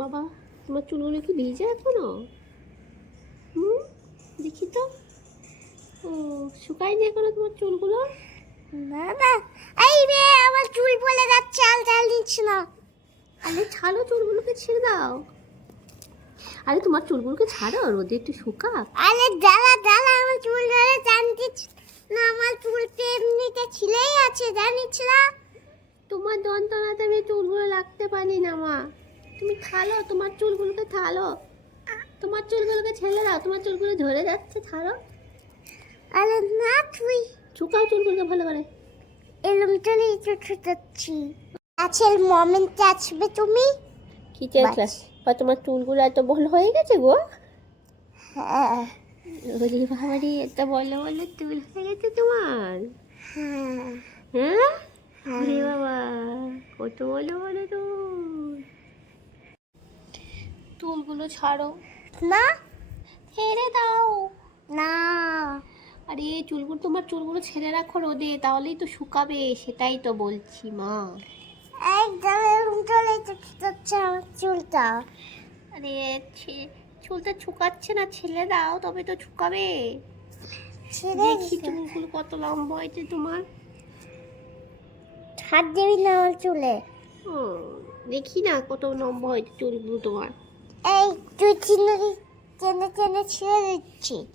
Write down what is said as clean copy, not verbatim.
বাবা, তোমার চুলগুলো কি ভিজে এখনো? হুম, দেখি তো। ও, শুকায়নি এখনো তোমার চুলগুলো? না না, এই রে আমার চুল পড়ে যাচ্ছে, আর চাল নিচ্ছি না। আরে ছাড়ো, চুলগুলোকে ছেড়ে দাও। আরে তোমার চুলগুলোকে ছাড়ো, রোদে একটু শুকাক। আরে দাঁড়া দাঁড়া, আমার চুল ধরে টানছিস না, আমার চুল তো এমনিতে ছিলেই আছে, জানিস না? তোমার যন্ত্রণাতে আমি চুলগুলো লাগতে পারি না মা। তুমি থালো, তোমার চুলগুলোকে থালো। তোমার চুলগুলোকে ছেড়ে দাও, তোমার চুলগুলো ঝরে যাচ্ছে, ছাড়ো। আরে না তুই, শুকাও চুলগুলোকে ভালো করে। এরম চলে ছুটাচ্ছি। আজকের মোমেন্টে আসবে তুমি? কি চাইছিস? বা তোমার চুলগুলো এত বড় হয়ে গেছে গো? হ্যাঁ বলি বাবা রে, এত বড় বড় চুল হয়ে গেছে তোমার? হ্যাঁ হ্যাঁ? হ্যাঁ। আরে বাবা, কত বড় বড় চুল। চুলগুলো ছাড়ো। না ছেড়ে দাও। না, আরে চুলগুলো, তোমার চুলগুলো ছেড়ে রাখো রোদে, তাহলেই তো শুকাবে, সেটাই তো বলছি মা। একদম এরম চলে ছুটাচ্ছে আমার চুলটা। আরে চুলটা শুকাচ্ছে না, ছেড়ে দাও, তবে তো শুকাবে। ছেড়ে দেখি দিছে। চুলগুলো কত লম্বা হয়েছে তোমার। হাত দিবি না আমার চুলে। ও, দেখি না কত লম্বা হয়েছে চুলগুলো তোমার। এই তুই চিনে টেনে টেনে ছেড়ে দিচ্ছিস।